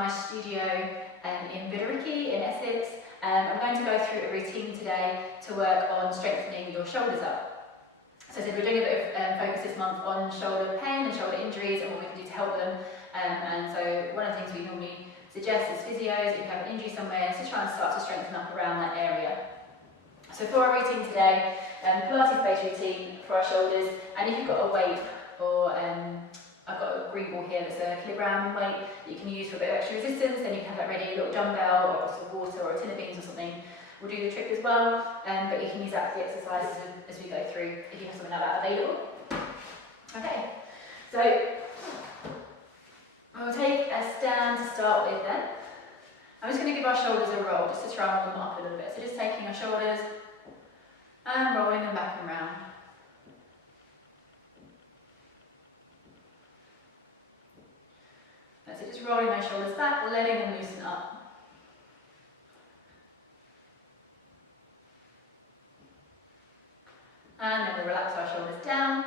my studio in Billericay in Essex. I'm going to go through a routine today to work on strengthening your shoulders up. So I said we're doing a bit of focus this month on shoulder pain and shoulder injuries and what we can do to help them. And so one of the things we normally suggest as physios, if you have an injury somewhere, is to try and start to strengthen up around that area. So for our routine today, Pilates-based routine for our shoulders, and if you've got a weight or I've got a green ball here that's a kilogram weight that you can use for a bit of extra resistance, then you can have that ready, a little dumbbell or a bottle of water or a tin of beans or something will do the trick as well, but you can use that for the exercises as we go through if you have something like that available. Okay, so we'll take a stand to start with then. I'm just going to give our shoulders a roll just to try and warm them up a little bit. So just taking our shoulders and rolling them back and round. So just rolling those shoulders back, letting them loosen up. And then we'll relax our shoulders down.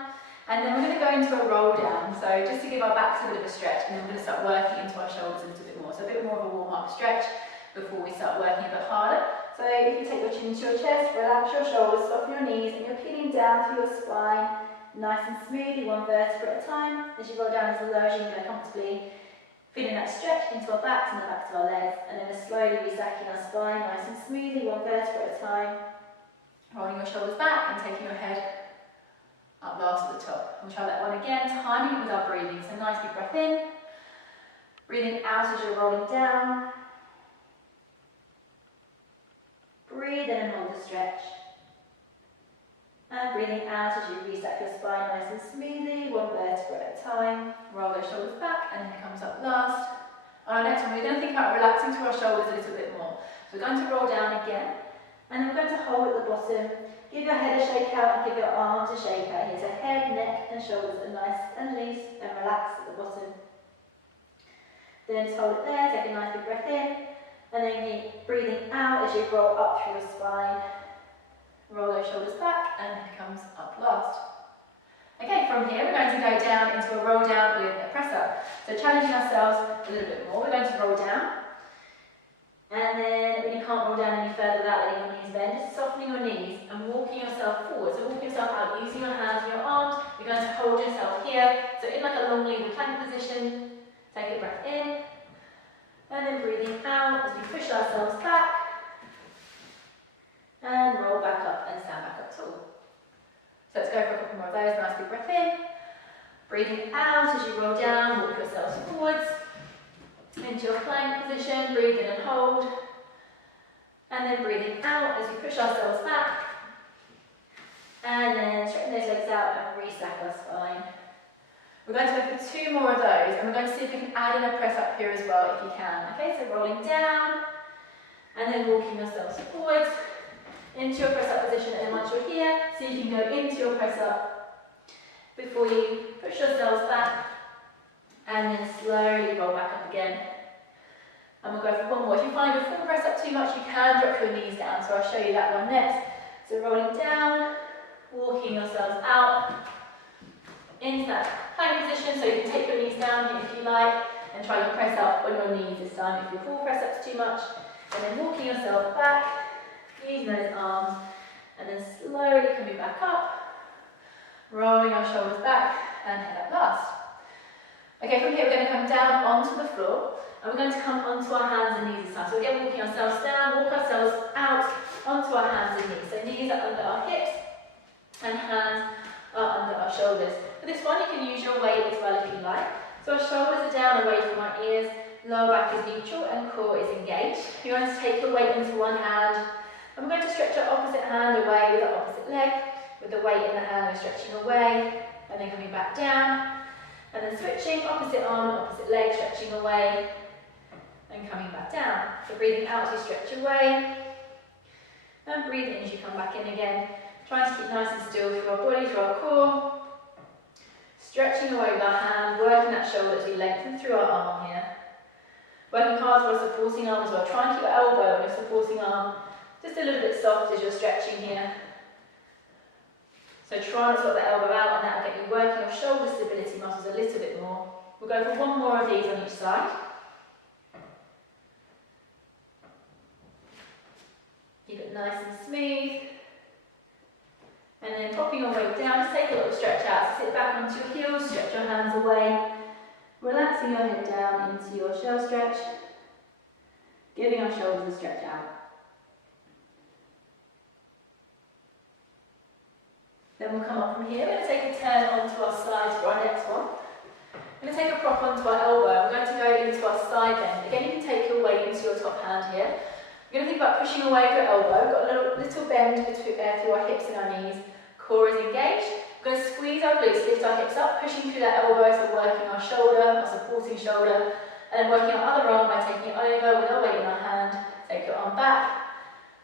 And then we're going to go into a roll down. So just to give our backs a bit of a stretch, and then we're going to start working into our shoulders a little bit more. So a bit more of a warm-up stretch before we start working a bit harder. So if you take your chin to your chest, relax your shoulders, soften your knees, and you're peeling down through your spine, nice and smoothly, one vertebra at a time. As you roll down as low as you can go comfortably, feeling that stretch into our backs and the backs of our legs, and then we're slowly restacking our spine, nice and smoothly, one vertebra at a time. Rolling your shoulders back and taking your head up last at the top. We'll try that one again, timing it with our breathing. So nice big breath in, breathing out as you're rolling down. Breathe in and hold the stretch. And breathing out as you restack your spine nice and smoothly, one vertebra at a time. Roll those shoulders back and then it comes up last. On our next one, we're going to think about relaxing to our shoulders a little bit more. So we're going to roll down again, and then we're going to hold at the bottom. Give your head a shake out and give your arms a shake out here. So head, neck and shoulders are nice and loose and relaxed at the bottom. Then just hold it there, take a nice big breath in, and then keep breathing out as you roll up through your spine. Roll those shoulders back and it comes up last. Okay, from here we're going to go down into a roll down with a press up. So challenging ourselves a little bit more, we're going to roll down. And then when you can't roll down any further without letting your knees bend, just softening your knees and walking yourself forward. So walking yourself out, using your hands and your arms. You're going to hold yourself here. So in like a long lever plank position, take a breath in. And then breathing out as we push ourselves back. And roll back up and stand back up tall. So let's go for a couple more of those. Nice big breath in. Breathing out as you roll down, walk yourselves forwards. Into your plank position, breathe in and hold. And then breathing out as we push ourselves back. And then straighten those legs out and restack our spine. We're going to go for two more of those, and we're going to see if we can add in a press up here as well if you can. Okay, so rolling down, and then walking yourselves forwards into your press up position, and then once you're here, so you can go into your press up before you push yourselves back. And then slowly roll back up again. And we'll go for one more. If you find your full press up too much, you can drop your knees down. So I'll show you that one next. So rolling down, walking yourselves out into that plank position. So you can take your knees down here if you like, and try to press up on your knees this time if your full press up's too much. And then walking yourself back, using those arms, and then slowly coming back up, rolling our shoulders back, and head up last. Okay, from here we're going to come down onto the floor, and we're going to come onto our hands and knees this time. So again, walking ourselves down, walk ourselves out onto our hands and knees. So knees are under our hips, and hands are under our shoulders. For this one, you can use your weight as well if you like. So our shoulders are down away from our ears, lower back is neutral, and core is engaged. You're going to take your weight into one hand, and we're going to stretch our opposite hand away with our opposite leg. With the weight in the hand, we're stretching away, and then coming back down. And then switching, opposite arm, opposite leg, stretching away and coming back down. So breathing out as you stretch away and breathing in as you come back in again. Trying to keep nice and still through our body, through our core. Stretching away with our hand, working that shoulder as we lengthen through our arm here. Working hard for our supporting arm as well. Try and keep your elbow on your supporting arm just a little bit soft as you're stretching here. So try not to let the elbow out, and that will get you working your shoulder stability muscles a little bit more. We'll go for one more of these on each side. it nice and smooth. And then popping your weight down, just take a little stretch out. So sit back onto your heels, stretch your hands away. Relaxing your head down into your shell stretch. Giving our shoulders a stretch out. Then we'll come up from here. We're going to take a turn onto our side for our next one. We're going to take a prop onto our elbow. We're going to go into our side bend. Again, you can take your weight into your top hand here. You're going to think about pushing away with your elbow. We've got a little bend through our hips and our knees. Core is engaged. We're going to squeeze our glutes, lift our hips up, pushing through that elbow, so working our shoulder, our supporting shoulder, and then working our other arm by taking it over with our weight in our hand. Take your arm back,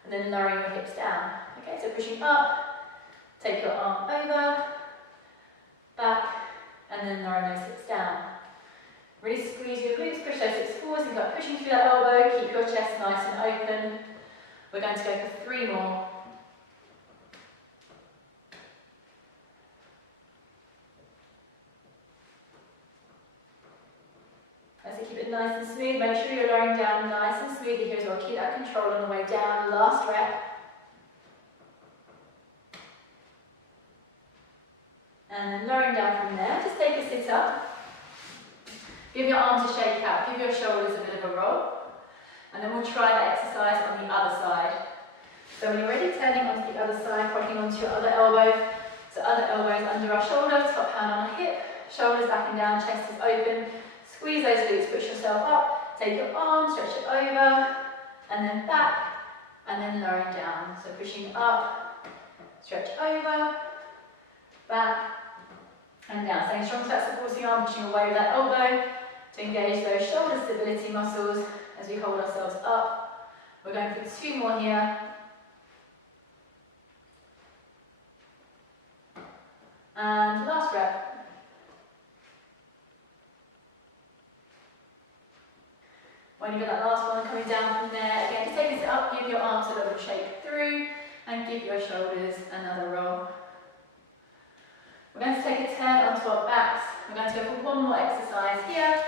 and then lowering your hips down. Okay, so pushing up, take your arm over, back, and then lowering those hips down. Really squeeze your glutes, push those hips forward, think about pushing through that elbow, keep your chest nice and open. We're going to go for 3 more. So keep it nice and smooth, make sure you're lowering down nice and smoothly here as well. Keep that control on the way down, last rep. And then lowering down from there, just take a sit up. Give your arms a shake out, give your shoulders a bit of a roll. And then we'll try that exercise on the other side. So when you're ready, turning onto the other side, rocking onto your other elbow. So other elbow is under our shoulder, top hand on our hip, shoulders back and down, chest is open. Squeeze those glutes, push yourself up, take your arm, stretch it over, and then back, and then lowering down. So pushing up, stretch over, back, and down. Staying strong to that supporting arm, pushing away with that elbow to engage those shoulder stability muscles as we hold ourselves up. We're going for 2 more here. And last rep. When you get that last one coming down from there, again, just take it up, give your arms a little shake through, and give your shoulders another roll. We're going to take a turn onto our backs. We're going to go for 1 more exercise here.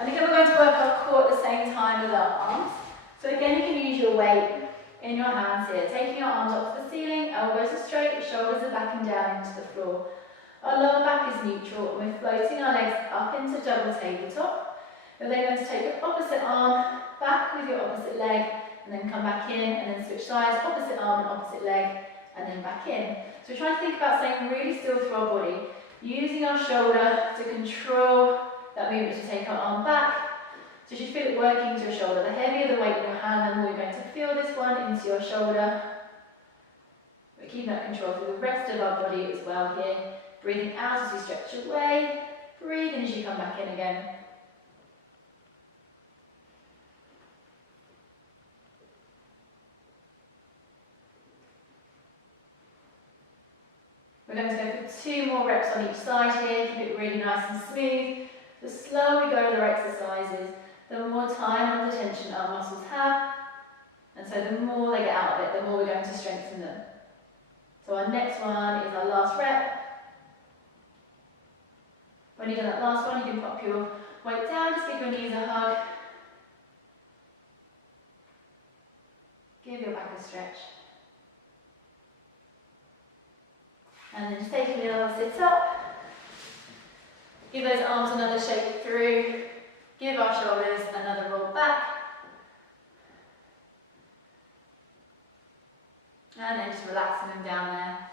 And again, we're going to work our core at the same time with our arms. So again, you can use your weight in your hands here. Taking your arms up to the ceiling, elbows are straight, shoulders are back and down into the floor. Our lower back is neutral, and we're floating our legs up into double tabletop. You're then going to take your opposite arm back with your opposite leg, and then come back in, and then switch sides, opposite arm and opposite leg, and then back in. So we're trying to think about staying really still through our body, using our shoulder to control that movement, to take our arm back. So you should feel it working into your shoulder. The heavier the weight in your hand, the more you're going to feel this one into your shoulder. We're keeping that control through the rest of our body as well here. Breathing out as you stretch away, breathe in as you come back in again. We're going to go for 2 more reps on each side here, keep it really nice and smooth. The slower we go with our exercises, the more time under tension our muscles have, and so the more they get out of it, the more we're going to strengthen them. So our next one is our last rep. When you've done that last one, you can pop your weight down, just give your knees a hug. Give your back a stretch. And then just taking another sit up. Give those arms another shake through. Give our shoulders another roll back. And then just relaxing them down there.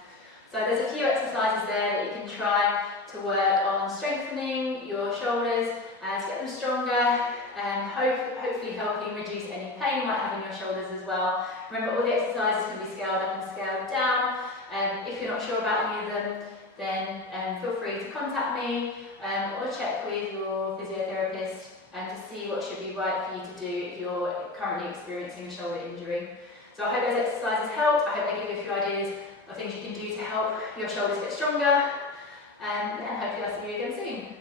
So there's a few exercises there that you can try to work on strengthening your shoulders and to get them stronger, and hopefully helping reduce any pain you might have in your shoulders as well. Remember, all the exercises can be scaled up and scaled down. If you're not sure about any of them, then feel free to contact me or check with your physiotherapist to see what should be right for you to do if you're currently experiencing a shoulder injury. So I hope those exercises helped. I hope they give you a few ideas of things you can do to help your shoulders get stronger, and hopefully I'll see you again soon.